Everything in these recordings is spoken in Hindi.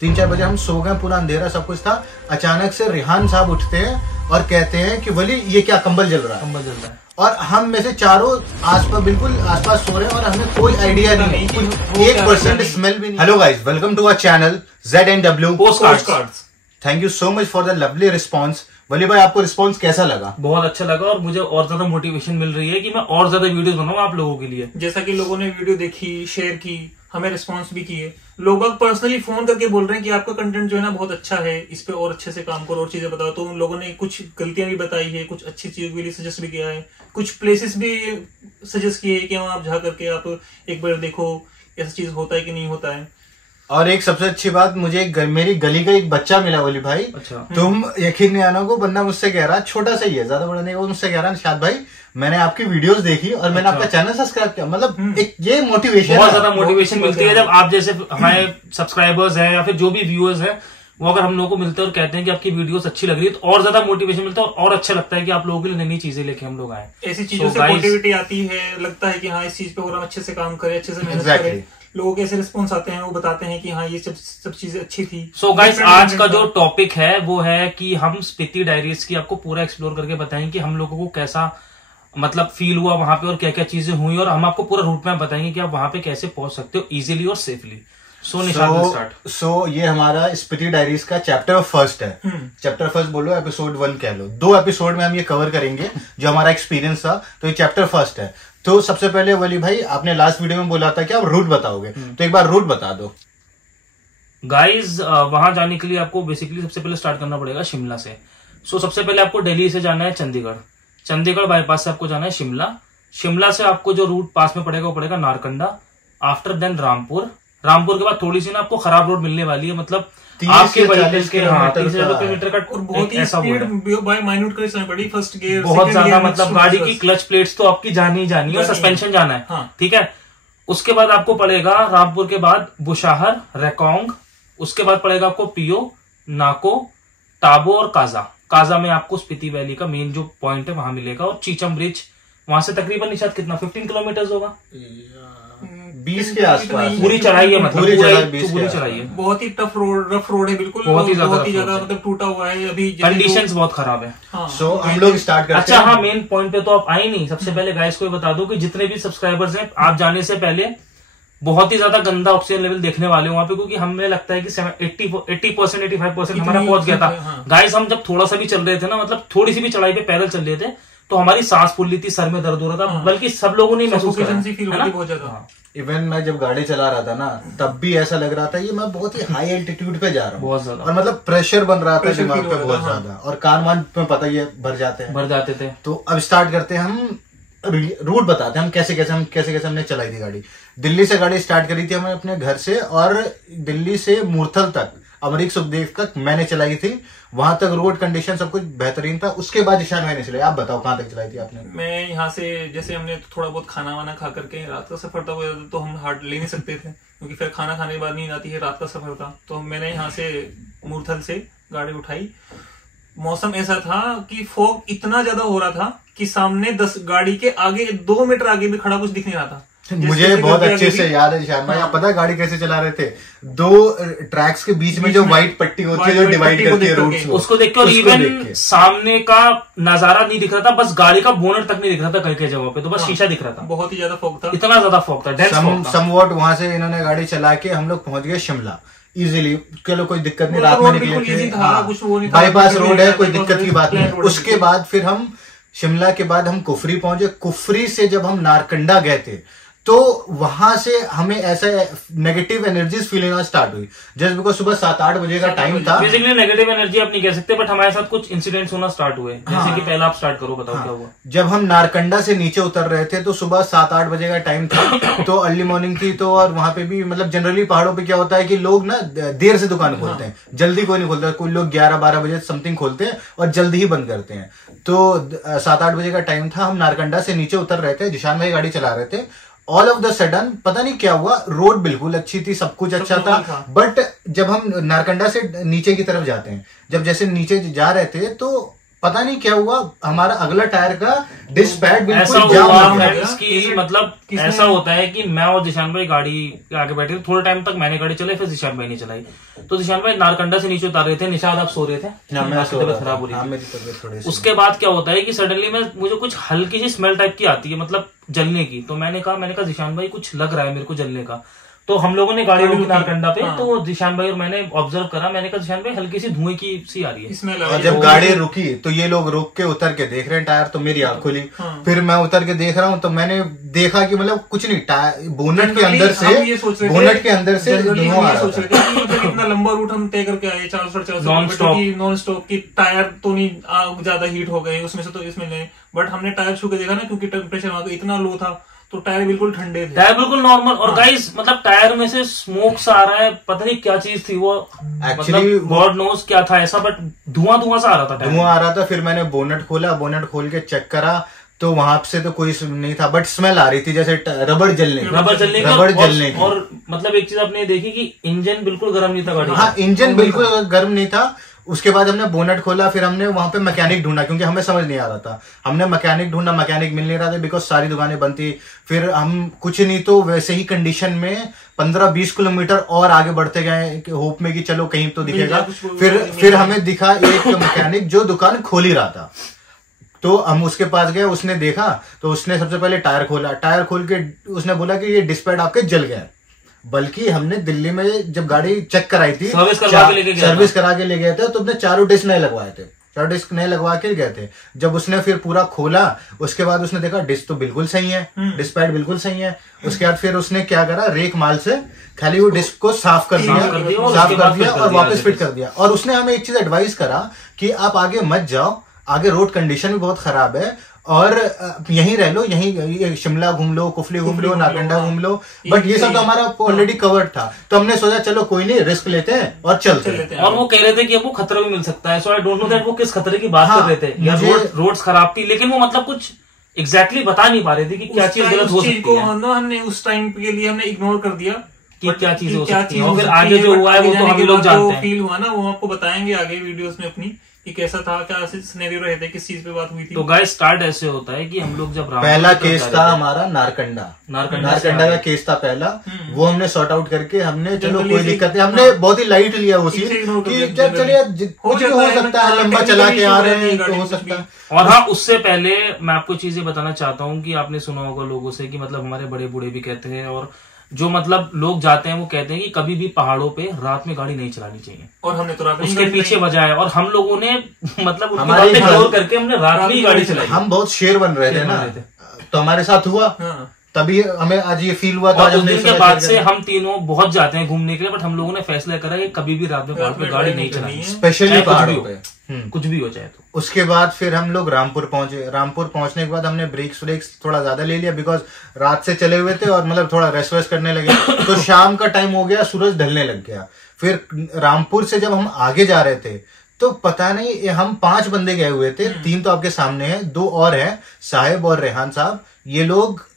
3-4 बजे हम सो गए, पूरा अंधेरा सब कुछ था। अचानक से रिहान साहब उठते हैं और कहते हैं कि वली ये क्या कंबल जल रहा है, कंबल जल रहा है। और हम में से चारों आसपास बिल्कुल आसपास सो रहे हैं और हमें कोई आइडिया नहीं, 1% स्मेल भी नहीं। Hello guys, welcome to our channel ZNW postcards. Thank you so much for the lovely response. Wali भाई, आपको रिस्पॉन्स कैसा लगा? बहुत अच्छा लगा और मुझे और ज्यादा मोटिवेशन मिल रही है कि मैं और ज्यादा वीडियोस बनाऊं आप लोगों के लिए। जैसा कि लोगों ने वीडियो देखी, शेयर की, हमें रिस्पांस भी किए। लोग पर्सनली फोन करके बोल रहे हैं कि आपका कंटेंट जो है ना बहुत अच्छा है, इस पे और अच्छे से काम करो और चीजें बताओ। तो उन लोगों ने कुछ गलतियां भी बताई है, कुछ अच्छी चीजों के लिए सजेस्ट भी किया है, कुछ प्लेसेस भी सजेस्ट किए कि वहां आप जा करके आप एक बार देखो ऐसा चीज होता है कि नहीं होता है। और एक सबसे अच्छी बात, मुझे मेरी गली का एक बच्चा मिला वली भाई। अच्छा। तुम यकीन नहीं आना को, बंदा मुझसे कह रहा, छोटा सा ही है, ज्यादा बड़ा नहीं, वो मुझसे कह रहा शाद भाई मैंने आपकी वीडियोस देखी और मैंने आपका चैनल सब्सक्राइब किया। मतलब एक ये मोटिवेशन, बहुत ज्यादा मोटिवेशन मिलती है जब आप जैसे हमारे सब्सक्राइबर्स हैं या फिर जो भी व्यूअर्स हैं वो अगर हम लोगों को मिलते हैं और कहते हैं कि आपकी वीडियोस अच्छी लग रही है, तो और ज्यादा मोटिवेशन मिलता है और अच्छा लगता है कि आप लोगों के लिए नई नई चीजें लेके हम लोग आए। ऐसी चीजों से पॉजिटिविटी आती है, लगता है कि हाँ इस चीज पे और हम अच्छे से काम करें, अच्छे से मेहनत करें। लोगों के ऐसे रिस्पॉन्स आते हैं, वो बताते हैं कि हाँ ये सब चीजें अच्छी थी। सो गाइस, आज का जो टॉपिक है वो है कि हम स्पीति डायरीज की आपको पूरा एक्सप्लोर करके बताएंगे कि हम लोगों को कैसा मतलब फील हुआ वहां पे और क्या क्या चीजें हुई, और हम आपको पूरा रूट मैप बताएंगे कि आप वहां पे कैसे पहुंच सकते हो इजीली और सेफली। सो ये हमारा स्पीति डायरीज का चैप्टर फर्स्ट है। चैप्टर फर्स्ट बोलो, एपिसोड 1 कह लो। 2 एपिसोड में हम ये कवर करेंगे जो हमारा एक्सपीरियंस था। तो ये चैप्टर फर्स्ट है। तो सबसे पहले वली भाई, आपने लास्ट वीडियो में बोला था कि आप रूट बताओगे, तो एक बार रूट बता दो गाइज। वहां जाने के लिए आपको बेसिकली सबसे पहले स्टार्ट करना पड़ेगा शिमला से। सबसे पहले आपको दिल्ली से जाना है चंडीगढ़, चंडीगढ़ बाईपास से आपको जाना है शिमला, शिमला से आपको जो रूट पास में पड़ेगा वो पड़ेगा नारकंडा, आफ्टर देन रामपुर, रामपुर के बाद थोड़ी सी ना आपको खराब रोड मिलने वाली है, मतलब आपके 30 किलोमीटर का बहुत ही स्पीड बाय माइन्यूट कर चलानी पड़ी, फर्स्ट गियर बहुत ज्यादा, मतलब गाड़ी की क्लच प्लेट्स तो आपकी जानी ही जानी है और सस्पेंशन जाना है। हाँ। ठीक है। उसके बाद आपको पड़ेगा रामपुर के बाद बुशाहर, रेकोंग, उसके बाद पड़ेगा आपको पियो, नाको, टाबो और काजा। काजा में आपको स्पीति वैली का मेन जो पॉइंट है वहां मिलेगा, और चीचम ब्रिज वहां से तकरीबन निशात कितना 15 किलोमीटर होगा, 20 के आसपास पूरी चढ़ाई है, मतलब पूरी चढ़ाई है। बहुत ही टफ रोड, रफ रोड है, बिल्कुल बहुत ही ज्यादा मतलब टूटा हुआ है, अभी कंडीशंस बहुत खराब है। सो हम लोग स्टार्ट करते हैं। अच्छा हाँ, मेन पॉइंट पे तो आप आए नहीं। सबसे पहले गाइस को बता दो कि जितने भी सब्सक्राइबर्स हैं, आप जाने से पहले बहुत ही ज्यादा गंदा ऑक्सीजन लेवल देखने वाले हो वहां पे, क्योंकि हमें लगता है कि 80% 85% हमारा पहुंच गया था। गाइस हम जब थोड़ा सा भी चल रहे थे ना, मतलब थोड़ी सी भी चढ़ाई पे पैदल चल रहे थे, तो हमारी सांस फूल रही थी, सर में दर्द हो रहा था, बल्कि सब लोगों ने महसूस किया। इवन मैं जब गाड़ी चला रहा था ना, तब भी ऐसा लग रहा था ये मैं बहुत ही हाई एल्टीट्यूड पे जा रहा हूँ, बहुत ज्यादा, और मतलब प्रेशर बन रहा था दिमाग पे बहुत ज्यादा, और कान वान में पता ही है भर जाते थे। तो अब स्टार्ट करते हैं, हम रूट बताते हैं हम कैसे हमने चलाई थी गाड़ी। दिल्ली से गाड़ी स्टार्ट करी थी हमने अपने घर से, और दिल्ली से मूर्थल तक, अमरीक सुखदेव तक मैंने चलाई थी। वहां तक रोड कंडीशन सब कुछ बेहतरीन था। उसके बाद ईशान भाई ने चलाई। आप बताओ कहाँ तक चलाई थी आपने? मैं यहाँ से जैसे हमने थोड़ा बहुत खाना वाना खा करके, रात का सफर था तो हम हार्ड ले नहीं सकते थे, क्योंकि फिर खाना खाने के बाद नींद आती है, रात का सफर था। तो मैंने यहाँ से मूर्थल से गाड़ी उठाई। मौसम ऐसा था कि फॉग इतना ज्यादा हो रहा था कि सामने 10 गाड़ी के आगे 2 मीटर आगे भी खड़ा कुछ दिख नहीं रहा था। मुझे बहुत अच्छे से याद है शर्मा, आप पता है गाड़ी कैसे चला रहे थे? 2 ट्रैक्स के बीच में जो व्हाइट पट्टी होती है जो डिवाइड करती है रोड को, उसको देख के, और इवन सामने का नजारा नहीं दिख रहा था, बस गाड़ी का बोनट तक नहीं दिख रहा था कई जगह पे, तो बस शीशा दिख रहा था। बहुत ही ज्यादा फॉग था, इतना ज्यादा फॉग था। समवॉट वहां से इन्होंने गाड़ी चला के हम लोग पहुंच गए शिमला इजीली। चलो कोई दिक्कत नहीं, रात में निकले थे, बाईपास रोड है, कोई दिक्कत की बात नहीं। उसके बाद फिर हम शिमला के बाद हम कुफरी पहुंचे। कुफरी से जब हम नारकंडा गए थे, तो वहां से हमें ऐसा नेगेटिव एनर्जीज फील होना स्टार्ट हुई, जस्ट बिकॉज सुबह 7-8 बजे का टाइम था। बेसिकली नेगेटिव एनर्जी आप नहीं कह सकते, बट हमारे साथ कुछ इंसिडेंट्स होना स्टार्ट हुए। जैसे कि पहला आप स्टार्ट करो, बताओ क्या हुआ। जब हम नारकंडा से नीचे उतर रहे थे तो सुबह 7-8 बजे का टाइम था, तो अर्ली मॉर्निंग थी। तो और वहां पे भी मतलब जनरली पहाड़ों पे क्या होता है कि लोग ना देर से दुकान खोलते हैं, जल्दी कोई नहीं खोलता। कोई लोग 11-12 बजे समथिंग खोलते हैं और जल्दी ही बंद करते हैं। तो 7-8 बजे का टाइम था, हम नारकंडा से नीचे उतर रहे थे, जिशान भाई गाड़ी चला रहे थे। ऑल ऑफ द सडन पता नहीं क्या हुआ, रोड बिल्कुल अच्छी थी, सब कुछ अच्छा था, बट जब हम नारकंडा से नीचे की तरफ जाते हैं, जब जैसे नीचे जा रहे थे, तो पता नहीं क्या हुआ, हमारा अगला टायर का डिस्क पैड बिल्कुल जाम हो गया। मतलब ऐसा होता है कि मैं और जिशान भाई गाड़ी के आगे बैठे थे, थोड़े टाइम तक मैंने गाड़ी चलाई, फिर जिशान भाई ने चलाई। तो जिशान भाई नारकंडा से नीचे उतार रहे थे, निशाद आप सो रहे थे, तबीयत खराब हो रही थी। उसके बाद क्या होता है कि सडनली मुझे कुछ हल्की सी स्मेल टाइप की आती है, मतलब जलने की। तो मैंने कहा जिशान भाई कुछ लग रहा है मेरे को जलने का। तो हम लोगों ने गाड़ी रोकी नारकंडा पे, तो जिशान भाई और मैंने ऑब्जर्व करा। मैंने कहा जिशान भाई हल्की सी धुएं की सी आ रही है। और जब गाड़ी रुकी तो ये लोग रुक के उतर के देख रहे हैं टायर, तो मेरी आंख खुली। फिर मैं उतर के देख रहा हूँ, तो मैंने देखा कि मतलब कुछ नहीं, टायर बोनट के अंदर से धुआं आ रहा था। इतना लंबा रूट हम तय करके आए 450 नॉन स्टॉप की, टायर तो नहीं ज्यादा हीट हो गए उसमें से, तो इसमें नहीं। बट हमने टायर छू के देखा ना, क्योंकि टेम्परेचर वहां का इतना लो था, तो टायर बिल्कुल ठंडे थे, टायर बिल्कुल नॉर्मल। और गाइस मतलब टायर में से स्मोक सा आ रहा है, पता नहीं क्या चीज थी वो, एक्चुअली गॉड नोस क्या था ऐसा, बट धुआं सा आ रहा था, धुआं आ रहा था। फिर मैंने बोनट खोला, बोनट खोल के चेक करा, तो वहां से तो कोई नहीं था, बट स्मेल आ रही थी जैसे रबड़ जलने की। और मतलब एक चीज आपने देखी कि इंजन बिल्कुल गर्म नहीं था गाड़ी। हाँ, इंजन बिल्कुल गर्म नहीं था। उसके बाद हमने बोनट खोला, फिर हमने वहां पे मैकेनिक ढूंढा, क्योंकि हमें समझ नहीं आ रहा था। हमने मैकेनिक ढूंढा, मैकेनिक मिल नहीं रहा था, बिकॉज सारी दुकानें बंद थी। फिर हम कुछ नहीं तो वैसे ही कंडीशन में 15-20 किलोमीटर और आगे बढ़ते गए, होप में कि चलो कहीं तो दिखेगा। फिर हमें दिखा एक मैकेनिक जो दुकान खोल ही रहा था, तो हम उसके पास गए। उसने देखा, तो उसने सबसे पहले टायर खोला। टायर खोल के उसने बोला कि ये डिस्क पैड आपके जल गया। बल्कि हमने दिल्ली में जब गाड़ी चेक कराई थी, सर्विस करा के ले गए थे, तो उसने 4 डिस्क नए लगवाए थे, 4 डिस्क नए लगवा के गए थे। जब उसने फिर पूरा खोला, उसके बाद उसने देखा डिस्क तो बिल्कुल सही है, डिस्क पैड बिल्कुल सही है। उसके बाद फिर उसने क्या करा, रेक माल से खाली वो डिस्क को साफ कर दिया और वापस फिट कर दिया। और उसने हमें एक चीज एडवाइस करा कि आप आगे मत जाओ, आगे रोड कंडीशन भी बहुत खराब है, और यहीं रह लो, यहीं शिमला घूम लो, कुफली घूम लो, नारकंडा घूम लो। बट ये सब तो हमारा ऑलरेडी कवर्ड था, तो हमने सोचा चलो कोई नहीं, रिस्क लेते हैं और चलते हैं। और वो कह रहे थे कि आपको खतरा भी मिल सकता है, सो आई डोंट नो दैट वो किस खतरे की बात कर रहे थे, या रोड्स खराब थी, लेकिन वो मतलब कुछ एग्जैक्टली बता नहीं पा रहे थे कि क्या चीज गलत हो सकती है। हमने उस टाइम के लिए हमने इग्नोर कर दिया कि क्या चीज हो सकती है, और फिर आगे जो हुआ है वो तो हम लोग जानते हैं। फील हुआ ना, वो आपको बताएंगे आगे वीडियोस में अपनी कि कैसा था, क्या सिनेरियो रहे थे, किस चीज पे बात हुई थी। तो गाइस स्टार्ट ऐसे होता है कि हम लोग जब पहला केस था हमारा नारकंडा का केस था पहला, वो हमने सॉर्ट आउट करके हमने चलो कोई दिक्कत नहीं, हमने बहुत ही लाइट लिया उसी कि चलिए कुछ हो सकता है, लंबा चला के आ रहे हैं तो हो सकता है। और हाँ, उससे पहले मैं आपको चीजें बताना चाहता हूँ कि आपने सुना होगा लोगों से कि मतलब हमारे बड़े बूढ़े भी कहते हैं, और जो मतलब लोग जाते हैं वो कहते हैं कि कभी भी पहाड़ों पे रात में गाड़ी नहीं चलानी चाहिए। और हमने तो रात उसके पीछे वजह है, और हम लोगों ने मतलब हमारी इग्नोर करके हमने रात में ही गाड़ी चलाई। हम बहुत शेर बन रहे थे ना, तो हमारे साथ हुआ, तभी हमें आज ये फील हुआ था। उस दिन के बाद से हम तीनों बहुत जाते हैं घूमने के लिए, बट हम लोगों ने फैसला करा कि कभी भी रात में पहाड़ पे गाड़ी नहीं चलानी, स्पेशली पहाड़ों पे, कुछ भी हो जाए तो। उसके बाद फिर हम लोग रामपुर पहुंचे। रामपुर पहुंचने के बाद हमने ब्रेक्स थोड़ा ज्यादा ले लिया, बिकॉज रात से चले हुए थे और मतलब थोड़ा रेस्ट वेस्ट करने लगे। तो शाम का टाइम हो गया, सूरज ढलने लग गया। फिर रामपुर से जब हम आगे जा रहे थे, तो पता नहीं, हम 5 बंदे गए हुए थे, 3 तो आपके सामने हैं, 2 और हैं, साहिब और रेहान साहब, ये लोग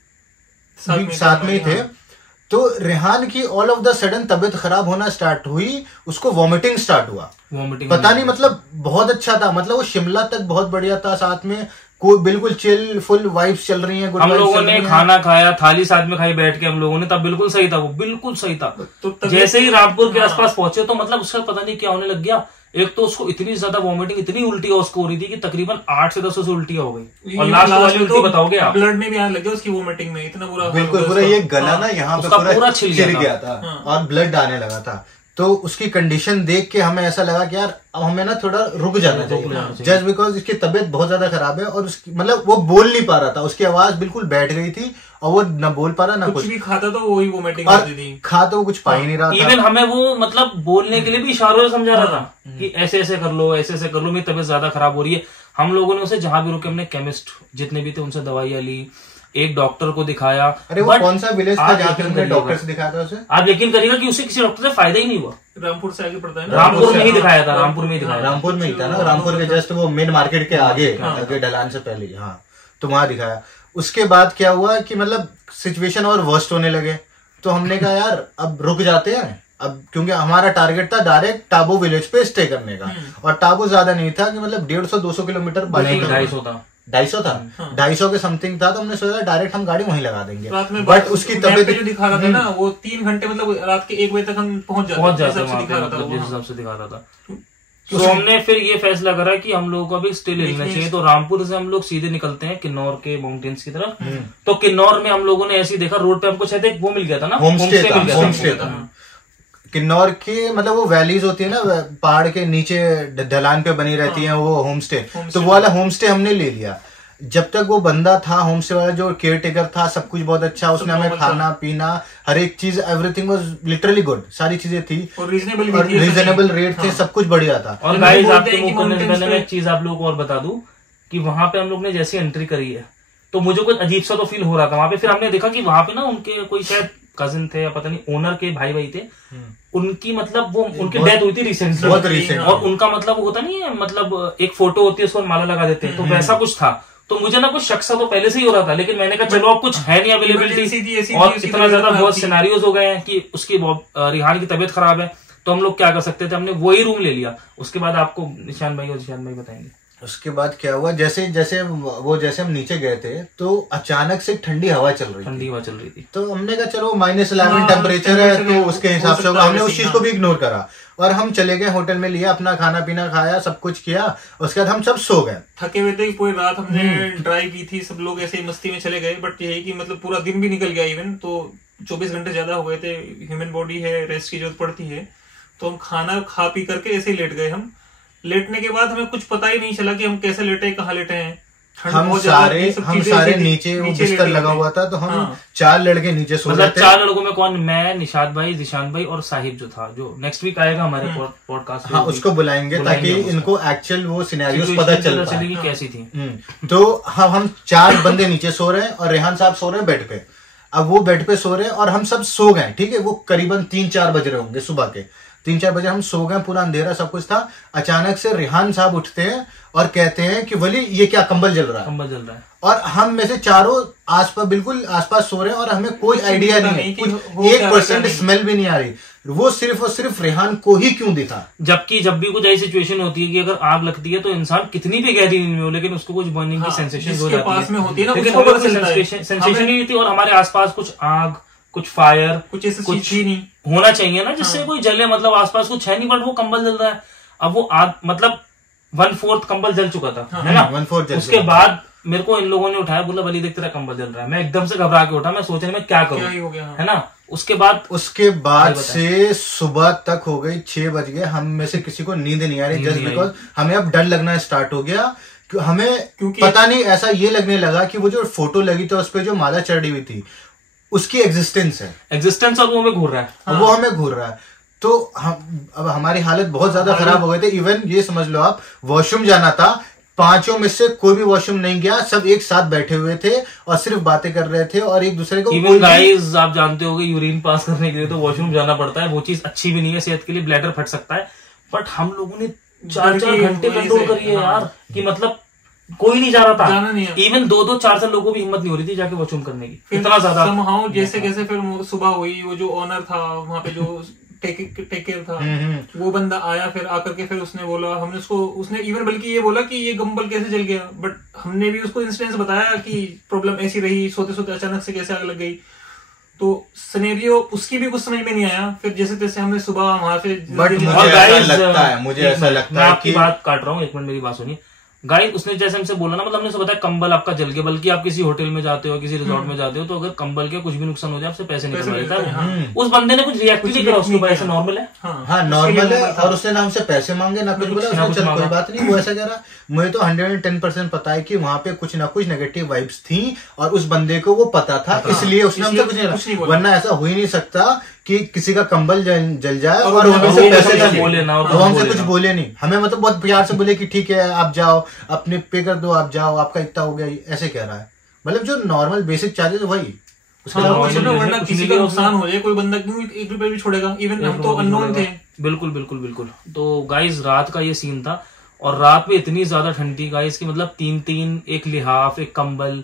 साथ में ही थे। तो रेहान की ऑल ऑफ द सडन तबीयत खराब होना स्टार्ट हुई, उसको वॉमिटिंग स्टार्ट हुआ। पता नहीं, मतलब बहुत अच्छा था, मतलब वो शिमला तक बहुत बढ़िया था, साथ में कोई बिल्कुल चिल फुल वाइब्स चल रही हैं। हम लोगों ने खाना खाया, थाली साथ में खाई बैठ के हम लोगों ने, तब बिल्कुल सही था, वो बिल्कुल सही था। तो जैसे ही रामपुर के आसपास पहुंचे तो मतलब उसका पता नहीं क्या होने लग गया। एक तो उसको इतनी ज्यादा वॉमिटिंग, इतनी उल्टियां उसको हो रही थी कि तकरीबन 8 से 10 उल्टियां हो गई, और लास्ट वाली उल्टी बताओगे आप, ब्लड में भी आने लग गया उसकी वोमिटिंग में, इतना बुरा, बिल्कुल पूरा ये गला ना यहाँ पे पूरा छिल गया था और ब्लड आने लगा था। तो उसकी कंडीशन देख के हमें ऐसा लगा कि यार अब हमें ना थोड़ा रुक जाना चाहिए, जस्ट बिकॉज इसकी तबीयत बहुत ज्यादा खराब है। और उसकी मतलब वो बोल नहीं पा रहा था, उसकी आवाज बिल्कुल बैठ गई थी, और वो ना बोल पा रहा ना कुछ भी खाता तो वही वोमिटिंग करती थी, खा तो वो कुछ पा ही नहीं रहा था। इवन हमें वो मतलब बोलने के लिए भी इशारों से समझा रहा था कि ऐसे ऐसे कर लो, ऐसे ऐसे कर लो, मेरी तबीयत ज्यादा खराब हो रही है। हम लोगों ने उसे जहां भी रुके, हमने केमिस्ट जितने भी थे उनसे दवाइयां ली, एक डॉक्टर को दिखाया। अरे वो कौन सा विलेज था जहाँ पे हमने डॉक्टर से दिखाया था उसे? आप यकीन करिएगा कि उसे किसी डॉक्टर से फायदा ही नहीं हुआ। रामपुर से आगे पड़ता है ना, रामपुर में ही दिखाया था, रामपुर में ही दिखाया, रामपुर में ही था ना, रामपुर के जस्ट वो मेन मार्केट के आगे ढलान से पहले, हाँ, तो वहां दिखाया। उसके बाद क्या हुआ कि मतलब सिचुएशन और वर्स्ट होने लगे, तो हमने कहा यार अब रुक जाते हैं, अब क्योंकि हमारा टारगेट था डायरेक्ट टाबू विलेज पे स्टे करने का, और टाबू ज्यादा नहीं था कि मतलब 150-200 किलोमीटर 250 था, 250 के समथिंग था। तो हमने सोचा डायरेक्ट हम गाड़ी वहीं लगा देंगे, बट उसकी तबीयत जो दिखा रहा था ना वो 3 घंटे मतलब रात के 1 बजे तक हम पहुंच जाते जिस हिसाब से दिखा रहा था। तो हमने फिर ये फैसला करा कि हम लोगों को अभी स्टे ले लेना चाहिए। तो रामपुर से हम लोग सीधे निकलते हैं किन्नौर के माउंटेन्स की तरफ। तो किन्नौर में हम लोगों ने ऐसे ही देखा, रोड पे हमको शायद वो मिल गया था ना, होम स्टे था। किन्नौर के मतलब वो वैलीज होती है ना, पहाड़ के नीचे ढलान पे बनी रहती है वो होम स्टे, तो वो वाला होम स्टे हमने ले लिया। जब तक वो बंदा था होम स्टे वाला, जो केयर टेकर था, सब कुछ बहुत अच्छा, उसने हमें खाना पीना हर एक चीज, एवरीथिंग वाज लिटरली गुड, सारी चीजें थी और रीजनेबल रेट थे, सब कुछ बढ़िया था। और गाइस आपको मैं एक चीज आप लोगों को और बता दूं कि वहां पे हम लोग ने जैसी एंट्री करी है तो मुझे कुछ अजीब सा तो फील हो रहा था वहां पे। फिर हमने देखा कि वहां पे ना उनके कोई शायद कजिन थे या पता नहीं ओनर के भाई थे, उनकी मतलब वो उनकी डेथ हुई थी रिसेंटली, बहुत रिसेंट, और उनका मतलब होता नहीं है, मतलब एक फोटो होती है उसको माला लगा देते हैं, तो वैसा कुछ था। तो मुझे ना कुछ शक सा तो पहले से ही हो रहा था, लेकिन मैंने कहा चलो अब कुछ है नहीं अवेलेबिलिटी, और इतना ज्यादा बहुत सिनेरियोज हो गए हैं कि उसकी रिहान की तबीयत खराब है, तो हम लोग क्या कर सकते थे, हमने वही रूम ले लिया। उसके बाद आपको निशान भाई बताएंगे। उसके बाद क्या हुआ, जैसे हम नीचे गए थे तो अचानक से ठंडी हवा चल रही थी। तो हमने कहा चलो -11 टेम्परेचर है तो उसके हिसाब से होगा, हमने उस चीज को भी इग्नोर करा और हम चले गए होटल में, लिया अपना खाना पीना खाया, सब कुछ किया। उसके बाद हम सब सो गए, थके हुए थे, पूरी रात हमने ड्राइव की थी, सब लोग ऐसे ही मस्ती में चले गए। बट यही कि मतलब पूरा दिन भी निकल गया इवन, तो 24 घंटे ज्यादा हो गए थे। ह्यूमन बॉडी है, रेस्ट की जरूरत पड़ती है, तो हम खाना खा पी करके ऐसे ही लेट गए। हम लेटने के बाद हमें कुछ पता ही नहीं चला कि हम कैसे लेटे, कहाँ लेटे हैं। हम सारे नीचे वो बिस्तर लगा हुआ था, तो हम 4 लड़के नीचे सो रहे थे। 4 लड़कों में कौन, मैं, निशाद भाई, जिशान भाई और साहिब जो था, जो नेक्स्ट वीक आएगा हमारे पॉडकास्ट। हाँ, उसको बुलाएंगे ताकि इनको एक्चुअल वो सिनेरियोस पता चल पाए कैसी थी। तो हम 4 बंदे नीचे सो रहे हैं और रेहान साहब सो रहे हैं बेड पे। अब वो बेड पे सो रहे हैं और हम सब सो गए, ठीक है। वो करीबन 3-4 बज रहे होंगे सुबह के, 3-4 बजे हम सो गए, पूरा अंधेरा सब कुछ था। अचानक से रेहान साहब उठते हैं और कहते हैं कि वली ये क्या कंबल जल रहा है। और हम में से चारों आसपास बिल्कुल आसपास सो रहे हैं और हमें कोई आइडिया नहीं है, कुछ 1% स्मेल भी नहीं आ रही। वो सिर्फ और सिर्फ रेहान को ही क्यों दिखा। जबकि जब भी कुछ ऐसी सिचुएशन होती है कि अगर आग लगती है तो इंसान कितनी भी गहरी नींद में हो लेकिन उसको कुछ बर्निंग की सेंसेशन हो जाती है, लेकिन वो सेंसेशन ही नहीं थी। और हमारे आसपास कुछ आग, कुछ फायर, कुछ ही नहीं होना चाहिए ना जिससे कोई जले, मतलब आसपास कुछ है नहीं, बट वो कंबल जल रहा है। अब वो आग मतलब 1/4 कंबल जल चुका था, है ना। 1/4 उसके बाद मेरे को इन लोगों ने उठाया, बोला बली देख तेरा कंबल जल रहा है। मैं एकदम से घबरा के उठा, मैं सोचने में क्या करूं, है ना। उसके बाद से सुबह तक हो गई, 6 बज गए, हम में से किसी को नींद नहीं आ रही, जस्ट बिकॉज हमें अब डर लगना स्टार्ट हो गया। हमें पता नहीं ऐसा ये लगने लगा कि वो जो फोटो लगी थी उस पर जो माला चढ़ी हुई थी उसकी एग्जिस्टेंस और वो हमें घूर रहा है, वो हमें घूर रहा है। तो अब हमारी हालत बहुत ज्यादा खराब हो गए थे। इवन ये समझ लो आप, वॉशरूम जाना था, 5 में से कोई भी वॉशरूम नहीं गया, सब एक साथ बैठे हुए थे और सिर्फ बातें कर रहे थे और एक दूसरे को। इवन गाइस आप जानते होंगे यूरिन पास करने के लिए तो वॉशरूम जाना पड़ता है, वो चीज अच्छी भी नहीं है सेहत के लिए, ब्लैडर फट सकता है। बट हम लोगों ने 4-4 घंटे कंट्रोल करी है यार, कि मतलब कोई नहीं जा रहा था। इवन 2-2, 4-4 लोगों की हिम्मत नहीं हो रही थी जाके वॉशरूम करने की, इतना ज्यादा जैसे कैसे। फिर सुबह हुई, वो जो ओनर था वहां पे जो टेक केयर था, वो बंदा आया, फिर आकर के फिर उसने बोला, हमने उसने इवन बल्कि ये बोला कि ये कंबल कैसे जल गया। बट हमने भी उसको इंसिडेंस बताया कि प्रॉब्लम ऐसी रही, सोते सोते अचानक से कैसे आग लग गई। तो सिनेरियो उसकी भी कुछ समझ में नहीं आया। फिर जैसे तैसे हमने सुबह वहां से, मुझे ऐसा लगता है आपकी बात काट रहा हूँ, 1 मिनट मेरी बात सुनिए। गाइस उसने जैसे हमसे बोला ना, मतलब हमने बताया कंबल आपका जल गया, बल्कि आप किसी होटल में जाते हो, किसी रिजॉर्ट में जाते हो, तो अगर कंबल के कुछ भी नुकसान हो जाए आपसे पैसे निकल देता है। उस बंदे ने कुछ रिएक्ट नहीं करा, उसको ऐसा नॉर्मल है, हाँ नॉर्मल है, और उसने ना हमसे पैसे मांगे ना कुछ बोला, चल कोई बात नहीं, वो ऐसा कह रहा। मुझे तो 110% पता है कि वहां पे कुछ ना कुछ नेगेटिव वाइब्स थी और उस बंदे को वो पता था, इसलिए उसने हमसे कुछ नहीं, वरना ऐसा हो ही नहीं सकता कि किसी का कंबल जल जाए और हमसे पैसे बोले ना, और हमसे कुछ बोले नहीं। हमें मतलब बहुत प्यार से बोले कि ठीक है आप जाओ, अपने पे कर दो, आप जाओ, आपका इतना हो गया, ऐसे कह रहा है। मतलब जो नॉर्मल बेसिक चार्जेस वही, वरना किसी का नुकसान हो जाए, कोई बंदा क्यों 1 रुपए भी छोड़ेगा। इवन हम तो अननोन थे। बिल्कुल। तो गाइस रात का ये सीन था, और रात में इतनी ज्यादा ठंडी गाइस की, मतलब 3-3, एक लिहाफ, एक कंबल,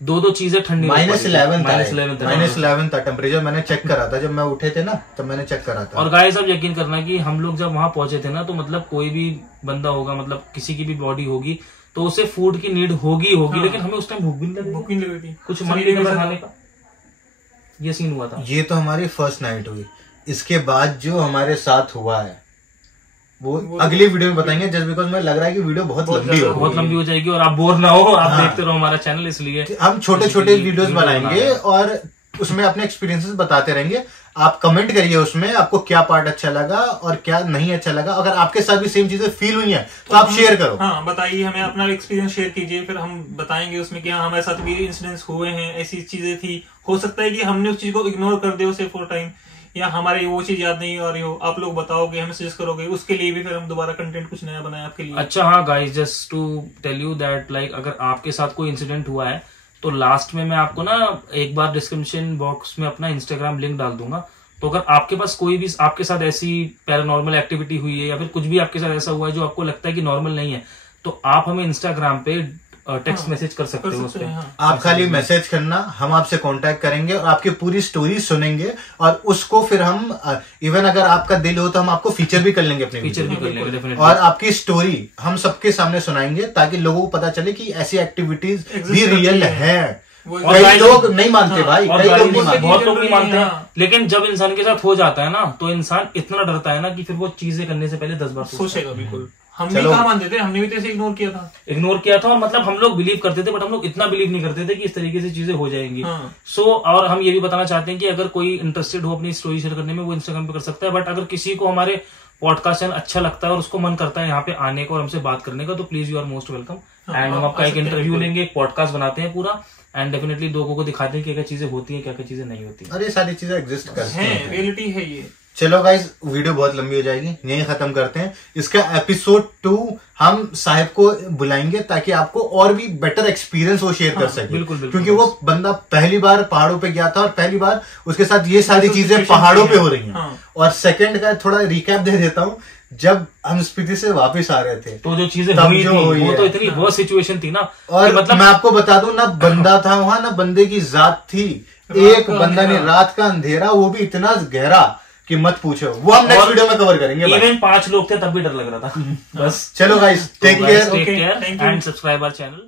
दो चीजें ठंडी, -11 था टेम्परेचर। मैंने चेक करा था जब मैं उठे थे ना, तब मैंने चेक करा था। और गाइस अब यकीन करना कि हम लोग जब वहां पहुंचे थे ना, तो मतलब कोई भी बंदा होगा, मतलब किसी की भी बॉडी होगी तो उसे फूड की नीड होगी। हाँ। लेकिन हमें उस टाइम भूख भी नहीं लग रही थी, कुछ मन नहीं कर खाने का। ये सीन हुआ था। ये तो हमारी फर्स्ट नाइट हुई। इसके बाद जो हमारे साथ हुआ है वो अगली वीडियो में बताएंगे, जस्ट बिकॉज मुझे लग रहा है कि वीडियो बहुत लंबी हो जाएगी और आप बोर ना हो, आप देखते रहो हमारा चैनल। इसलिए हम छोटे छोटे वीडियोस बनाएंगे और उसमें अपने एक्सपीरियंसेस बताते रहेंगे। आप कमेंट करिए उसमें आपको क्या पार्ट अच्छा लगा और क्या नहीं अच्छा लगा। अगर आपके साथ भी सेम चीजें फील हुई हैं तो आप शेयर करो। हाँ, बताइए हमें अपना एक्सपीरियंस शेयर कीजिए, फिर हम बताएंगे उसमें कि हाँ हमारे साथ भी इंसिडेंट्स हुए हैं, ऐसी चीजें थी। हो सकता है कि हमने उस चीज को इग्नोर कर दे उसे फॉर टाइम, या हमारे वो चीज याद नहीं आ रही हो, आप लोग बताओगे, हमें सजेस्ट करोगे, उसके लिए भी फिर हम दोबारा कंटेंट कुछ नया बनाए आपके लिए। अच्छा हाँ guys, just to tell you that like अगर आपके साथ कोई इंसिडेंट हुआ है तो लास्ट में मैं आपको ना एक बार डिस्क्रिप्शन बॉक्स में अपना इंस्टाग्राम लिंक डाल दूंगा। तो अगर आपके पास कोई भी आपके साथ ऐसी पैरानॉर्मल एक्टिविटी हुई है या फिर कुछ भी आपके साथ ऐसा हुआ है जो आपको लगता है कि नॉर्मल नहीं है, तो आप हमें इंस्टाग्राम पे टेक्स्ट मैसेज कर सकते हो। उस पे आप खाली मैसेज करना, हम आपसे कांटेक्ट करेंगे और आपकी पूरी स्टोरी सुनेंगे और उसको फिर हम इवन अगर आपका दिल हो तो हम आपको फीचर भी कर लेंगे अपने डेफिनेटली। और आपकी स्टोरी हम सबके सामने सुनाएंगे ताकि लोगों को पता चले कि ऐसी एक्टिविटीज भी रियल है। कई लोग नहीं मानते भाई, कई लोग नहीं मानते, बहुत लोग नहीं मानते हैं। लेकिन जब इंसान के साथ हो जाता है ना तो इंसान इतना डरता है ना कि फिर वो चीजें करने से पहले 10 बार सोचेगा। बिल्कुल, हम भी कहाँ मानते थे, हमने भी तो ऐसे इग्नोर किया था। और मतलब हम लोग बिलीव करते थे, बट हम लोग इतना बिलीव नहीं करते थे कि इस तरीके से चीजें हो जाएंगी। सो और हम ये भी बताना चाहते हैं कि अगर कोई इंटरेस्टेड हो अपनी स्टोरी शेयर करने में, वो इंस्टाग्राम पे कर सकता है। बट अगर किसी को हमारे पॉडकास्ट चैनल अच्छा लगता है और उसको मन करता है यहाँ पे आने का और हमसे बात करने का, तो please you are most welcome. And हम आपका एक इंटरव्यू लेंगे, एक पॉडकास्ट बनाते हैं पूरा, एंड डेफिनेटली लोगों को दिखाते हैं क्या क्या चीजें होती हैं, क्या क्या चीजें नहीं होती। अरे सारी चीजें एग्जिस्ट करती हैं, रियलिटी है ये। चलो गाइज, वीडियो बहुत लंबी हो जाएगी, यहीं खत्म करते हैं। इसका एपिसोड 2 हम साहिब को बुलाएंगे ताकि आपको और भी बेटर एक्सपीरियंस वो शेयर कर सके। बिल्कुल, क्योंकि वो बंदा पहली बार पहाड़ों पे गया था और पहली बार उसके साथ ये सारी चीजें पहाड़ों पे हो रही हैं। और सेकंड का थोड़ा रिकैप दे देता हूँ, जब हम स्पीति से वापस आ रहे थे तो जो चीजें हुई थी वो तो इतनी वो सिचुएशन थी ना। और मतलब मैं आपको बता दूं, ना बंदा था वहां, ना बंदे की जात थी। एक बंदा ने, रात का अंधेरा, वो भी इतना गहरा कि मत पूछो। वो हम नेक्स्ट वीडियो में कवर करेंगे। इवन 5 लोग थे तब भी डर लग रहा था। बस चलो guys, take care and subscribe our channel.